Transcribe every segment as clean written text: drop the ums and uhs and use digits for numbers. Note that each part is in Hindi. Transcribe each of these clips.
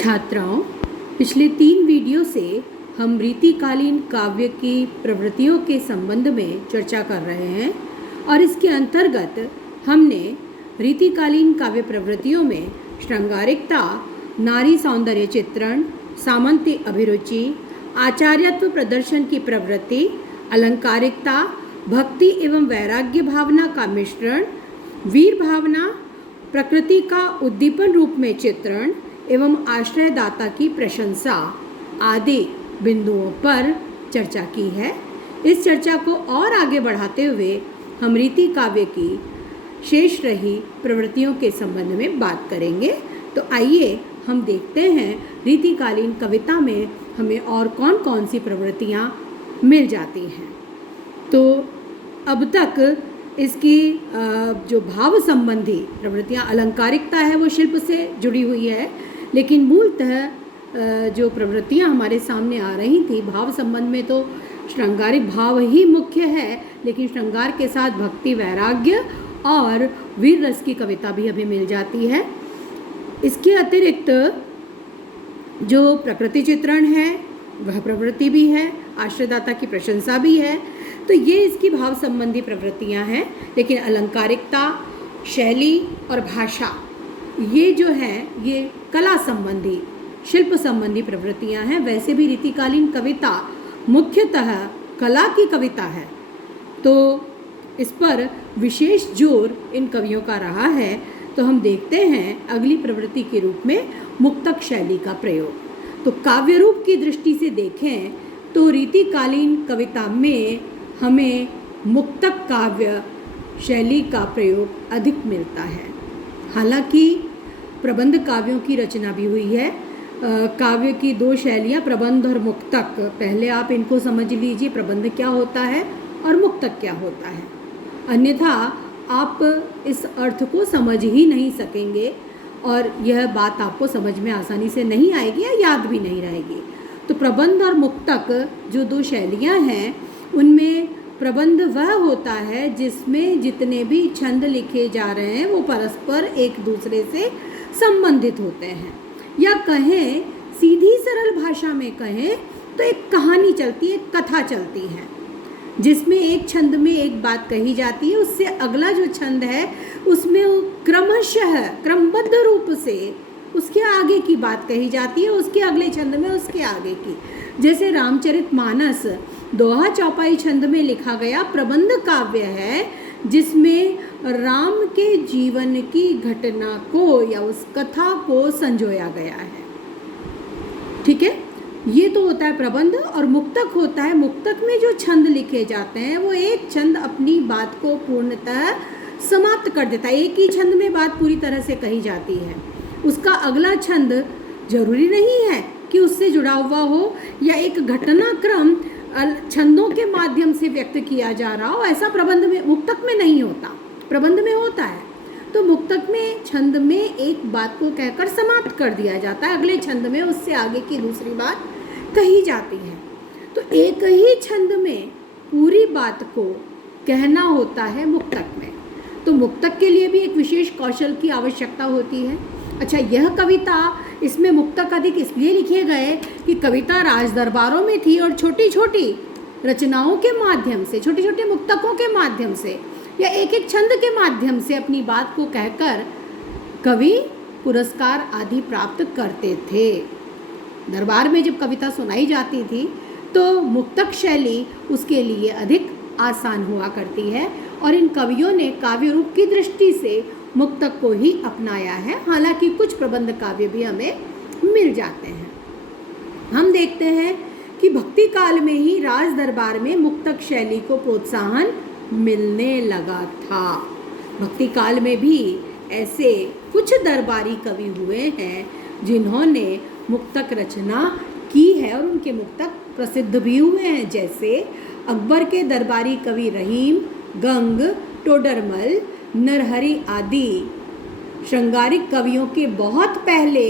छात्राओं, पिछले 3 वीडियो से हम रीतिकालीन काव्य की प्रवृत्तियों के संबंध में चर्चा कर रहे हैं और इसके अंतर्गत हमने रीतिकालीन काव्य प्रवृत्तियों में श्रृंगारिकता, नारी सौंदर्य चित्रण, सामंती अभिरुचि, आचार्यत्व प्रदर्शन की प्रवृत्ति, अलंकारिकता, भक्ति एवं वैराग्य भावना का मिश्रण, वीर भावना, प्रकृति का उद्दीपन रूप में चित्रण एवं आश्रयदाता की प्रशंसा आदि बिंदुओं पर चर्चा की है। इस चर्चा को और आगे बढ़ाते हुए हम रीति काव्य की शेष रही प्रवृत्तियों के संबंध में बात करेंगे। तो आइए हम देखते हैं रीतिकालीन कविता में हमें और कौन कौन सी प्रवृत्तियाँ मिल जाती हैं। तो अब तक इसकी जो भाव संबंधी प्रवृत्तियाँ, अलंकारिकता है वो शिल्प से जुड़ी हुई है, लेकिन मूलतः जो प्रवृत्तियाँ हमारे सामने आ रही थी भाव संबंध में तो श्रृंगारिक भाव ही मुख्य है, लेकिन श्रृंगार के साथ भक्ति, वैराग्य और वीर रस की कविता भी हमें मिल जाती है। इसके अतिरिक्त जो प्रकृति चित्रण है वह प्रवृत्ति भी है, आश्रयदाता की प्रशंसा भी है। तो ये इसकी भाव संबंधी प्रवृत्तियाँ हैं, लेकिन अलंकारिकता, शैली और भाषा ये जो है ये कला संबंधी, शिल्प संबंधी प्रवृत्तियाँ हैं। वैसे भी रीतिकालीन कविता मुख्यतः कला की कविता है, तो इस पर विशेष जोर इन कवियों का रहा है। तो हम देखते हैं अगली प्रवृत्ति के रूप में मुक्तक शैली का प्रयोग। तो काव्य रूप की दृष्टि से देखें तो रीतिकालीन कविता में हमें मुक्तक काव्य शैली का प्रयोग अधिक मिलता है। हालांकि प्रबंध काव्यों की रचना भी हुई है। काव्य की 2 शैलियाँ, प्रबंध और मुक्तक। पहले आप इनको समझ लीजिए, प्रबंध क्या होता है और मुक्तक क्या होता है, अन्यथा आप इस अर्थ को समझ ही नहीं सकेंगे और यह बात आपको समझ में आसानी से नहीं आएगी या याद भी नहीं रहेगी। तो प्रबंध और मुक्तक जो 2 शैलियाँ हैं, उनमें प्रबंध वह होता है जिसमें जितने भी छंद लिखे जा रहे हैं वो परस्पर एक दूसरे से संबंधित होते हैं, या कहें सीधी सरल भाषा में कहें तो एक कहानी चलती है, एक कथा चलती है, जिसमें एक छंद में एक बात कही जाती है, उससे अगला जो छंद है उसमें क्रमशः क्रमबद्ध रूप से उसके आगे की बात कही जाती है, उसके अगले छंद में उसके आगे की। जैसे रामचरितमानस दोहा चौपाई छंद में लिखा गया प्रबंध काव्य है, जिसमें राम के जीवन की घटना को या उस कथा को संजोया गया है। ठीक है, ये तो होता है प्रबंध। और मुक्तक होता है, मुक्तक में जो छंद लिखे जाते हैं वो एक छंद अपनी बात को पूर्णतः समाप्त कर देता है। एक ही छंद में बात पूरी तरह से कही जाती है, उसका अगला छंद जरूरी नहीं है कि उससे जुड़ा हुआ हो या एक घटनाक्रम छंदों के माध्यम से व्यक्त किया जा रहा हो। ऐसा प्रबंध में, मुक्तक में नहीं होता, प्रबंध में होता है। तो मुक्तक में छंद में एक बात को कहकर समाप्त कर दिया जाता है, अगले छंद में उससे आगे की दूसरी बात कही जाती है। तो एक ही छंद में पूरी बात को कहना होता है मुक्तक में। तो मुक्तक के लिए भी एक विशेष कौशल की आवश्यकता होती है। अच्छा, यह कविता, इसमें मुक्तक अधिक इसलिए लिखे गए कि कविता राज दरबारों में थी और छोटी छोटी रचनाओं के माध्यम से, छोटे छोटे मुक्तकों के माध्यम से या एक एक छंद के माध्यम से अपनी बात को कहकर कवि पुरस्कार आदि प्राप्त करते थे। दरबार में जब कविता सुनाई जाती थी तो मुक्तक शैली उसके लिए अधिक आसान हुआ करती है, और इन कवियों ने काव्य रूप की दृष्टि से मुक्तक को ही अपनाया है। हालांकि कुछ प्रबंध काव्य भी हमें मिल जाते हैं। हम देखते हैं कि भक्ति काल में ही राज दरबार में मुक्तक शैली को प्रोत्साहन मिलने लगा था। भक्ति काल में भी ऐसे कुछ दरबारी कवि हुए हैं जिन्होंने मुक्तक रचना की है और उनके मुक्तक प्रसिद्ध भी हुए हैं। जैसे अकबर के दरबारी कवि रहीम, गंग, टोडरमल, नरहरि आदि श्रृंगारिक कवियों के बहुत पहले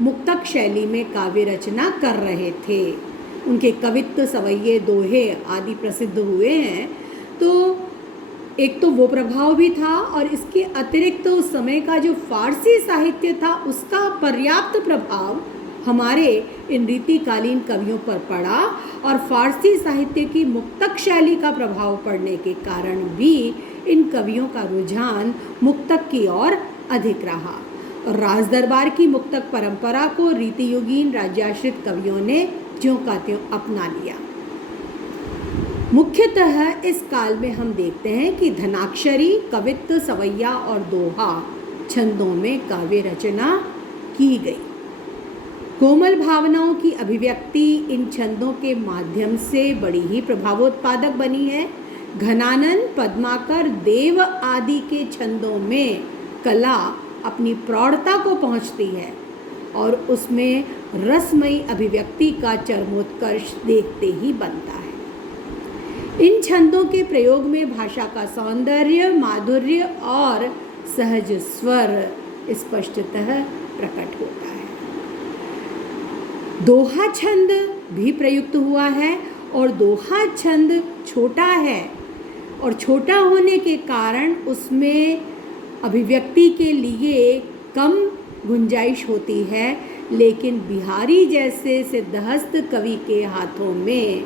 मुक्तक शैली में काव्य रचना कर रहे थे। उनके कवित्व, सवैये, दोहे आदि प्रसिद्ध हुए हैं। तो एक तो वो प्रभाव भी था और इसके अतिरिक्त उस समय का जो फारसी साहित्य था उसका पर्याप्त प्रभाव हमारे इन रीतिकालीन कवियों पर पड़ा और फारसी साहित्य की मुक्तक शैली का प्रभाव पड़ने के कारण भी इन कवियों का रुझान मुक्तक की ओर अधिक रहा और राज दरबार की मुक्तक परंपरा को रीतियुगीन राज्याश्रित कवियों ने ज्यों का त्यों अपना लिया। मुख्यतः इस काल में हम देखते हैं कि धनाक्षरी, कवित्व, सवैया और दोहा छंदों में काव्य रचना की गई। कोमल भावनाओं की अभिव्यक्ति इन छंदों के माध्यम से बड़ी ही प्रभावोत्पादक बनी है। घनानन, पद्माकर, देव आदि के छंदों में कला अपनी प्रौढ़ता को पहुंचती है और उसमें रसमयी अभिव्यक्ति का चरमोत्कर्ष देखते ही बनता है। इन छंदों के प्रयोग में भाषा का सौंदर्य, माधुर्य और सहज स्वर स्पष्टतः प्रकट होता है। दोहा छंद भी प्रयुक्त हुआ है और दोहा छंद छोटा है और छोटा होने के कारण उसमें अभिव्यक्ति के लिए कम गुंजाइश होती है, लेकिन बिहारी जैसे सिद्धहस्त कवि के हाथों में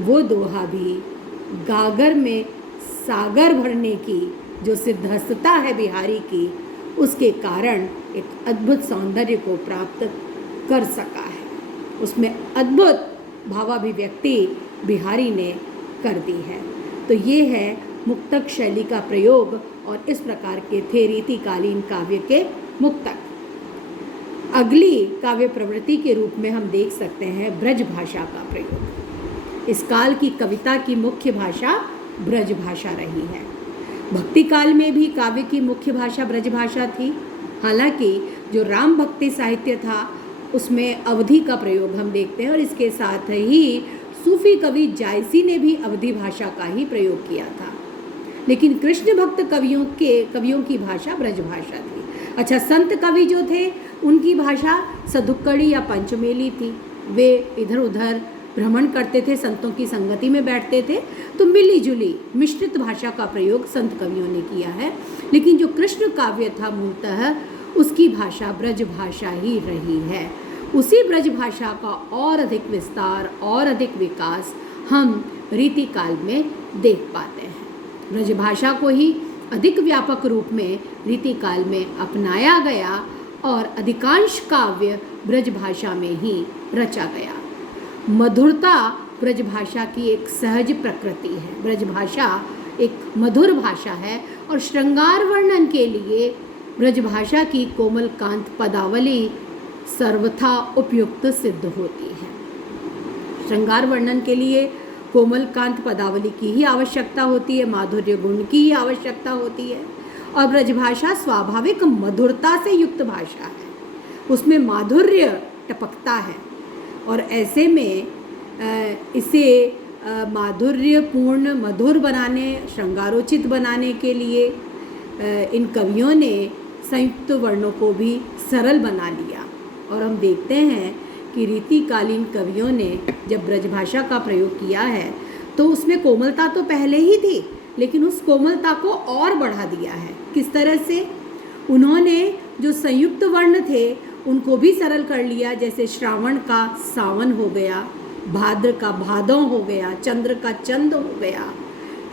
वो दोहा भी गागर में सागर भरने की जो सिद्धहस्तता है बिहारी की, उसके कारण एक अद्भुत सौंदर्य को प्राप्त कर सका है। उसमें अद्भुत भावाभिव्यक्ति बिहारी ने कर दी है। तो ये है मुक्तक शैली का प्रयोग और इस प्रकार के थे रीतिकालीन काव्य के मुक्तक। अगली काव्य प्रवृत्ति के रूप में हम देख सकते हैं ब्रज भाषा का प्रयोग। इस काल की कविता की मुख्य भाषा ब्रज भाषा रही है। भक्ति काल में भी काव्य की मुख्य भाषा ब्रज भाषा थी। हालांकि जो राम भक्ति साहित्य था उसमें अवधी का प्रयोग हम देखते हैं और इसके साथ ही सूफी कवि जायसी ने भी अवधी भाषा का ही प्रयोग किया था, लेकिन कृष्ण भक्त कवियों की भाषा ब्रज भाषा थी। अच्छा, संत कवि जो थे उनकी भाषा सदुक्कड़ी या पंचमेली थी। वे इधर उधर भ्रमण करते थे, संतों की संगति में बैठते थे, तो मिली जुली मिश्रित भाषा का प्रयोग संत कवियों ने किया है। लेकिन जो कृष्ण काव्य था मूलतः उसकी भाषा ब्रज भाषा ही रही है। उसी ब्रज भाषा का और अधिक विस्तार और अधिक विकास हम रीतिकाल में देख पाते हैं। ब्रज भाषा को ही अधिक व्यापक रूप में रीतिकाल में अपनाया गया और अधिकांश काव्य ब्रज भाषा में ही रचा गया। मधुरता ब्रज भाषा की एक सहज प्रकृति है। ब्रज भाषा एक मधुर भाषा है और श्रृंगार वर्णन के लिए ब्रज भाषा की कोमल कांत पदावली सर्वथा उपयुक्त सिद्ध होती है। श्रृंगार वर्णन के लिए कोमल कांत पदावली की ही आवश्यकता होती है, माधुर्य गुण की ही आवश्यकता होती है और ब्रजभाषा स्वाभाविक मधुरता से युक्त भाषा है, उसमें माधुर्य टपकता है और ऐसे में इसे माधुर्यपूर्ण मधुर बनाने, श्रृंगारोचित बनाने के लिए इन कवियों ने संयुक्त वर्णों को भी सरल बना लिया। और हम देखते हैं कि रीतिकालीन कवियों ने जब ब्रजभाषा का प्रयोग किया है तो उसमें कोमलता तो पहले ही थी, लेकिन उस कोमलता को और बढ़ा दिया है। किस तरह से? उन्होंने जो संयुक्त वर्ण थे उनको भी सरल कर लिया, जैसे श्रावण का सावन हो गया, भाद्र का भादव हो गया, चंद्र का चंद हो गया,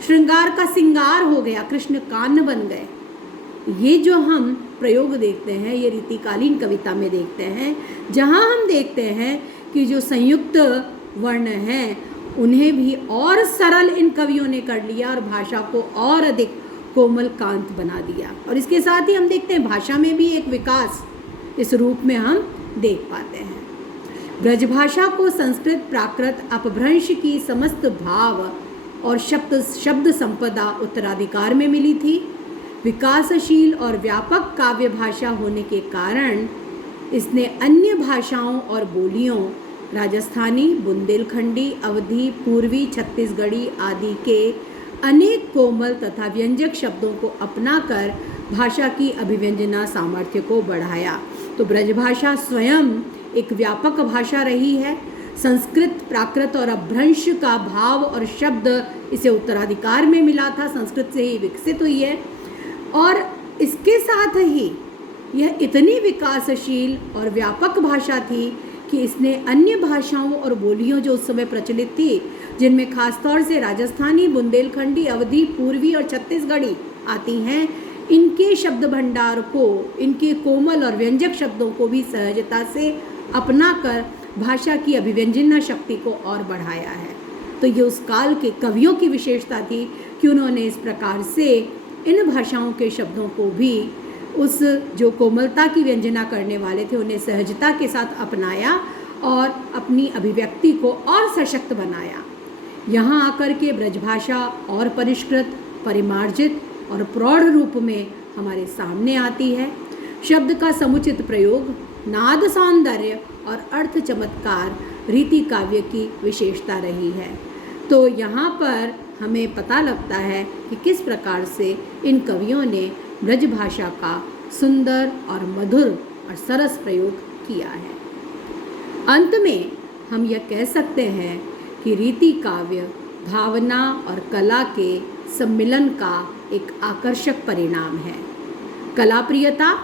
श्रृंगार का सिंगार हो गया, कृष्ण कान बन गए। ये जो हम प्रयोग देखते हैं ये रीतिकालीन कविता में देखते हैं, जहाँ हम देखते हैं कि जो संयुक्त वर्ण हैं उन्हें भी और सरल इन कवियों ने कर लिया और भाषा को और अधिक कोमल कांत बना दिया। और इसके साथ ही हम देखते हैं भाषा में भी एक विकास इस रूप में हम देख पाते हैं। ब्रजभाषा को संस्कृत प्राकृत अपभ्रंश की समस्त भाव और शब्द संपदा उत्तराधिकार में मिली थी। विकासशील और व्यापक काव्य भाषा होने के कारण इसने अन्य भाषाओं और बोलियों, राजस्थानी, बुंदेलखंडी, अवधी, पूर्वी, छत्तीसगढ़ी आदि के अनेक कोमल तथा व्यंजक शब्दों को अपनाकर भाषा की अभिव्यंजना सामर्थ्य को बढ़ाया। तो ब्रजभाषा स्वयं एक व्यापक भाषा रही है। संस्कृत, प्राकृत और अपभ्रंश का भाव और शब्द इसे उत्तराधिकार में मिला था, संस्कृत से ही विकसित हुई है। और इसके साथ ही यह इतनी विकासशील और व्यापक भाषा थी कि इसने अन्य भाषाओं और बोलियों जो उस समय प्रचलित थी, जिनमें खासतौर से राजस्थानी, बुंदेलखंडी, अवधी, पूर्वी और छत्तीसगढ़ी आती हैं, इनके शब्द भंडार को, इनके कोमल और व्यंजक शब्दों को भी सहजता से अपनाकर भाषा की अभिव्यंजना शक्ति को और बढ़ाया है। तो ये उस काल के कवियों की विशेषता थी कि उन्होंने इस प्रकार से इन भाषाओं के शब्दों को भी उस जो कोमलता की व्यंजना करने वाले थे उन्हें सहजता के साथ अपनाया और अपनी अभिव्यक्ति को और सशक्त बनाया। यहाँ आकर के ब्रजभाषा और परिष्कृत, परिमार्जित और प्रौढ़ रूप में हमारे सामने आती है। शब्द का समुचित प्रयोग, नाद सौंदर्य और अर्थ चमत्कार रीति काव्य की विशेषता रही है। तो यहाँ पर हमें पता लगता है कि किस प्रकार से इन कवियों ने ब्रजभाषा का सुंदर और मधुर और सरस प्रयोग किया है। अंत में हम यह कह सकते हैं कि रीति काव्य भावना और कला के सम्मिलन का एक आकर्षक परिणाम है। कला प्रियता,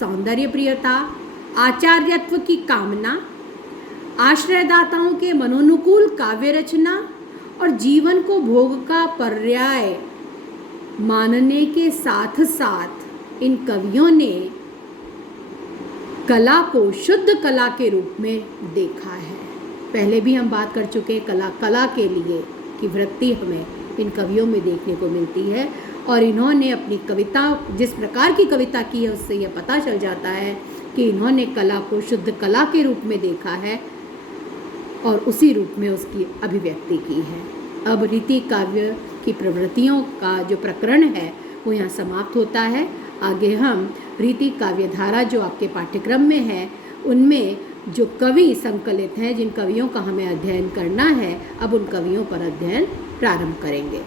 सौंदर्य प्रियता, आचार्यत्व की कामना, आश्रयदाताओं के मनोनुकूल काव्य रचना और जीवन को भोग का पर्याय मानने के साथ साथ इन कवियों ने कला को शुद्ध कला के रूप में देखा है। पहले भी हम बात कर चुके कला के लिए की वृत्ति हमें इन कवियों में देखने को मिलती है। और इन्होंने अपनी कविता, जिस प्रकार की कविता की है, उससे यह पता चल जाता है कि इन्होंने कला को शुद्ध कला के रूप में देखा है और उसी रूप में उसकी अभिव्यक्ति की है। अब रीति काव्य की प्रवृत्तियों का जो प्रकरण है वो यहाँ समाप्त होता है। आगे हम रीति काव्य धारा जो आपके पाठ्यक्रम में है उनमें जो कवि संकलित हैं, जिन कवियों का हमें अध्ययन करना है, अब उन कवियों पर अध्ययन प्रारंभ करेंगे।